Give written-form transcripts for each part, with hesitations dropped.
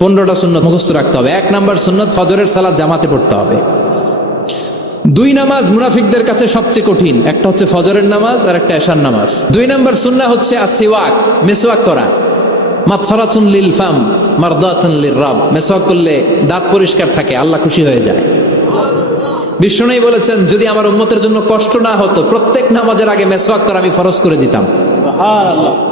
15টা সুন্নত মুখস্থ রাখতে হবে। 1 নাম্বার সুন্নত ফজরের সালাত জামাতে পড়তে হবে। 2 নামাজ মুনাফিকদের কাছে সবচেয়ে কঠিন, একটা হচ্ছে ফজরের নামাজ আর একটা এশার নামাজ। 2 নাম্বার সুন্নাহ হচ্ছে আসিওয়াক, মেসওয়াক করা। মাতফারাতুন লিল ফাম মারদাতুন লির রাব, মেসওয়াক করলে দাঁত পরিষ্কার থাকে, আল্লাহ খুশি হয়ে যায়। বিষ্ণু বলেছেন যদি আমার উম্মতের জন্য কষ্ট না হতো প্রত্যেক নামাজের আগে মেসওয়াক করা আমি ফরজ করে দিতাম।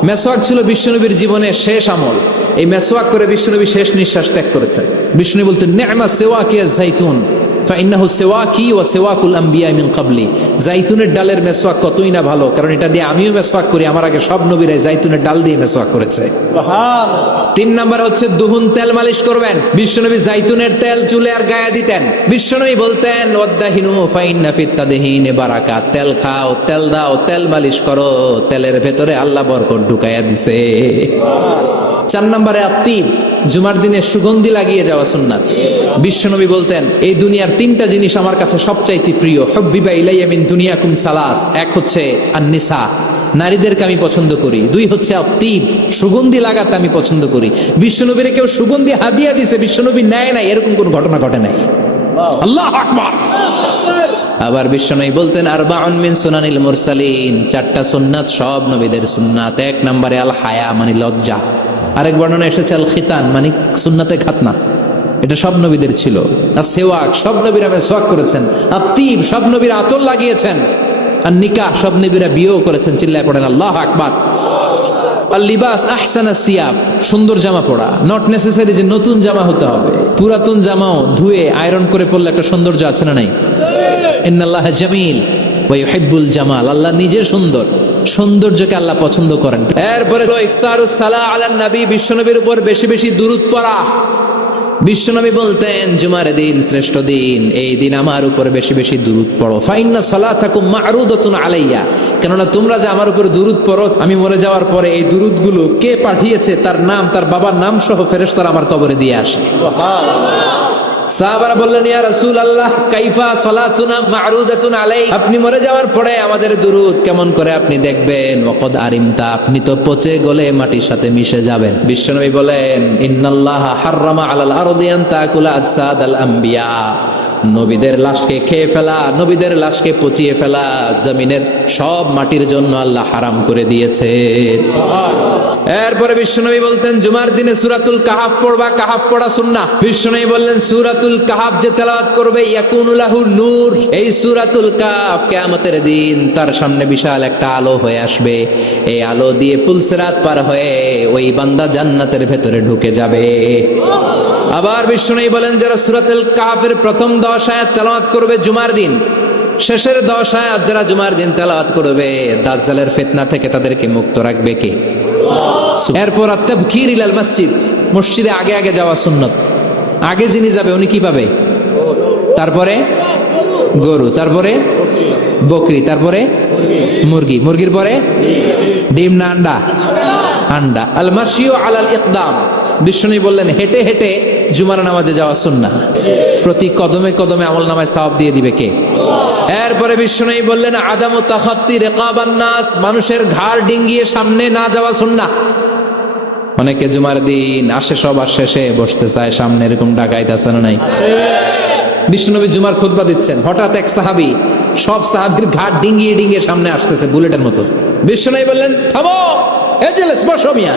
মেসওয়াক ছিল বিশ্বনবীর জীবনের শেষ আমল। এই মেসওয়াক করে বিশ্বনবী শেষ নিঃশ্বাস ত্যাগ করেছেন। বিষ্ণু বলতেন নি'মা সিওয়াকিয়া যাইতুন ফাইন্নাহু সিওয়াকি ওয়া সিওয়াকুল আমবিয়া মিন ক্বাবলি। জাইতুনের ডালের মেসওয়াক কতই না ভালো, কারণ এটা দিয়ে আমিও মেসওয়াক করি, আমার আগে সব নবীরাই জাইতুনের ডাল দিয়ে মেসওয়াক করেছে। সুবহানাল্লাহ। 3 নাম্বার হচ্ছে দুহুন, তেল মালিশ করবেন। বিশ্বনবী জাইতুনের তেল চুলে আর গায়ে দিতেন। বিশ্বনবী বলতেন ওয়াদাহিনু ফাইন্না ফিত তাদহিনি বারাকাত, তেল খাও, তেল দাও, তেল মালিশ করো, তেলের ভেতরে আল্লাহ বরকত ঢুকাইয়া দিছে। 4 নম্বরে আত্তিব, জুমার দিনে সুগন্ধি লাগিয়ে যাওয়া সুন্নাত। বিশ্বনবী বলতেন এই দুনিয়ার 3টা জিনিস আমার কাছে সবচাইতে প্রিয়, হুব্বিবা ইলাইয়া মিন দুনিয়াকুম সালাস। 1 হচ্ছে আন-নিসা, নারীদেরকে আমি পছন্দ করি। 2 হচ্ছে আত্তিব, সুগন্ধি লাগাতে আমি পছন্দ করি। বিশ্বনবীরে কেউ সুগন্ধি হাদিয়া দিছে, বিশ্বনবী নেয় নাই, এরকম কোন ঘটনা ঘটে নাই। আল্লাহু আকবার। আবার বিশ্বনবী বলতেন আরবাউন মিন সুনানিল মুরসালিন, 4টা সুন্নাত সব নবীদের সুন্নাত। 1 নম্বরে আল হায়া মানে লজ্জা। আরেক বর্ণনা এসেছে আল খিতান মানে সুন্নাতে খাতনা, এটা সব নবীদের ছিল। আর সেওয়াক, সব নবীরা মেসওয়াক করেছেন। আত্তিব, সব নবীরা আতর লাগিয়েছেন। আর নিকাহ, সব নবীরা বিয়েও করেছেন। চিল্লায় পড়েন আল্লাহু আকবার। আর লিবাস আহসানা সিয়াব, সুন্দর জামা পরা। নট নেসেসারি যে নতুন জামা হতে হবে, পুরাতন জামাও ধুয়ে আয়রন করে পরলে একটা সৌন্দর্য আছে না নাই? ইন্নাল্লাহা জামিল ওয়া ইউহিব্বুল জামাল, আল্লাহ নিজে সুন্দর, সৌন্দর্যকে আল্লাহ পছন্দ করেন। এরপরে ইকসারুস সালাহ আলান নবী, বিশ্বনবীর উপর বেশি বেশি দুরূদ পড়া। বিশ্বনবী বলতেন জুমার দিন শ্রেষ্ঠ দিন, এই দিন আমার উপর বেশি বেশি দুরূদ পড়ো। ফাইন্না সালাতাকুম মা'রুদাতুন আলাইয়া, কেননা তোমরা যে আমার উপর দুরূদ পড়ো, আমি মরে যাওয়ার পরে এই দুরূদগুলো কে পাঠিয়েছে তার নাম, তার বাবার নাম সহ ফেরেশতারা আমার কবরে দিয়ে আসে। সুবহানাল্লাহ। সাহাবারা বললেন ইয়া রাসূলুল্লাহ কাইফা সালাতুনা মা'রুদাতুন আলাই, আপনি মরে যাওয়ার পরে আমাদের দুরূদ কেমন করে আপনি দেখবেন? ওয়াকাদ আরিমতা, আপনি তো পচে গলে মাটির সাথে মিশে যাবেন। বিশ্বনবী বলেন ইন্নাল্লাহা হাররামা আলাল আরদি আন তাকুলা আজসাদাল আমবিয়া, নবীদের লাশকে খেয়ে ফেলা, নবীদের লাশকে পচিয়ে ফেলা জমিনের সব মাটির জন্য আল্লাহ হারাম করে দিয়েছে। এরপরে বিশ্বনবী বলতেন জুমার দিনে সূরাতুল কাহাফ পড়বা, কাহাফ পড়া সুন্নাহ। বিশ্বনবী বললেন সূরাতুল কাহাফ যে তেলাওয়াত করবে ইয়াকুনু লাহু নূর, এই সূরাতুল কাহাফ কিয়ামতের দিন তার সামনে বিশাল একটা আলো হয়ে আসবে। এই আলো দিয়ে পুলসিরাত পার হয়ে ওই বান্দা জান্নাতের ভেতরে ঢুকে যাবে। আবার বিশ্বনবী বলেন যারা সূরাতুল কাহাফের প্রথম 10 আয়াত তেলাওয়াত করবে জুমার দিন, শেষের 10 আয়াত যারা জুমার দিন তেলাওয়াত করবে, দাজ্জালের ফিতনা থেকে তাদেরকে মুক্ত রাখবে কে? এরপর আত-তাবকির ইলাল মসজিদ, মসজিদে আগে আগে যাওয়া সুন্নাত। আগে যিনি যাবে উনি কি পাবে? তারপরে গরু, তারপরে বকরি, তারপরে মুরগি, মুরগির পরে ডিম না আন্ডা? আন্ডা। আল মাশিউ আলাল ইকদাম, বিশ্বনবী বললেন হেঁটে হেঁটে জুমার নামাজে যাওয়া সুন্নাহ। প্রতি কদমে কদমে আমল নামায় সওয়াব দিয়ে দিবে কে? এরপরে বিশ্বনবী বললেন আদামু তাখাত্তি রিকাবান নাস, মানুষের ঘাড় ডিঙ্গিয়ে সামনে না যাওয়া সুন্নাহ। অনেকে জুমার দিন আসে সবার শেষে বসতে চায় সামনে, এরকম ডাকাইত আছে না নাই? বিশ্বনবী জুমার খুতবা দিচ্ছেন, হঠাৎ এক সাহাবী সব সাহাবীর ঘাড় ডিঙ্গিয়ে ডিঙ্গিয়ে সামনে আসতেছে বুলেটের মতো। বিশ্বনবী বললেন থামো, এজেলেস বসো মিয়া,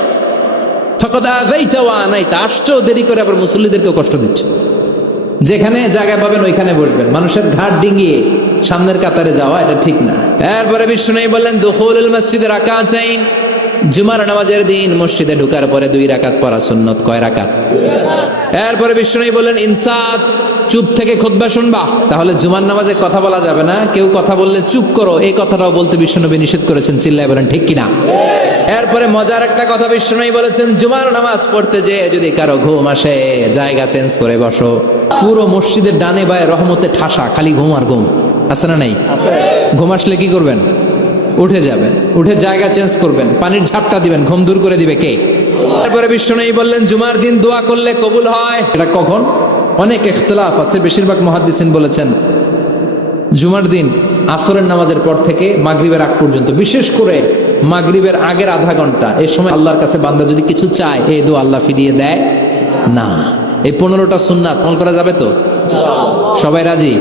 ফাকাদ আযাইতা ওয়া আনাইতা, আসছো দেরি করে আবার মুসল্লিদেরকে কষ্ট দিচ্ছ। যেখানে জায়গা পাবেন ওইখানে বসবেন, মানুষের ঘাট ডিঙ্গিয়ে সামনের কাতারে যাওয়া এটা ঠিক না। এরপরে বিশ্বনবী বললেন দুখুলুল মসজিদে রাকাতাইন, জুমার নামাজের দিন মসজিদে ঢোকার পরে 2 রাকাত পড়া সুন্নাত। কয় রাকাত? এরপরে বিশ্বনবী বললেন ইনসাত, চুপ থেকে খুতবা শুনবা। তাহলে জুমার নামাজে কথা বলা যাবে না, কেউ কথা বললে চুপ করো, এই কথাটাও বলতে বিশ্বনবী নিষেধ করেছেন। চিল্লায় বলেন ঠিক কিনা? এরপরে মজার একটা কথা বিশ্বনবী বলেছেন জুমার নামাজ পড়তে যে যদি কারো ঘুম আসে জায়গা চেঞ্জ করে বসো। পুরো মসজিদের ডানে বায়ে রহমতে ঠাসা, খালি ঘুম আর ঘুম, আছে না নাই? ঘুম আসলে কি করবেন? উঠে যাবেন, উঠে জায়গা চেঞ্জ করবেন, পানির ঝাপটা দিবেন, ঘুম দূর করে দিবে কে? তারপরে বিশ্বনবী বললেন জুমার দিন দোয়া করলে কবুল হয়। এটা কখন? অনেক ইখতিলাফ আছে, বেশিরভাগ মুহাদ্দিসিন বলেছেন জুমার দিন আসরের নামাজের পর থেকে মাগরিবের আগ পর্যন্ত, বিশেষ করে মাগরিবের আগের আধা ঘন্টা, এই সময় আল্লাহর কাছে বান্দা যদি কিছু চায় এই দোয়া আল্লাহ ফিরিয়ে দেয়। না। এই 15টা সুন্নাত আমল করা যাবে তো? সবাই রাজি?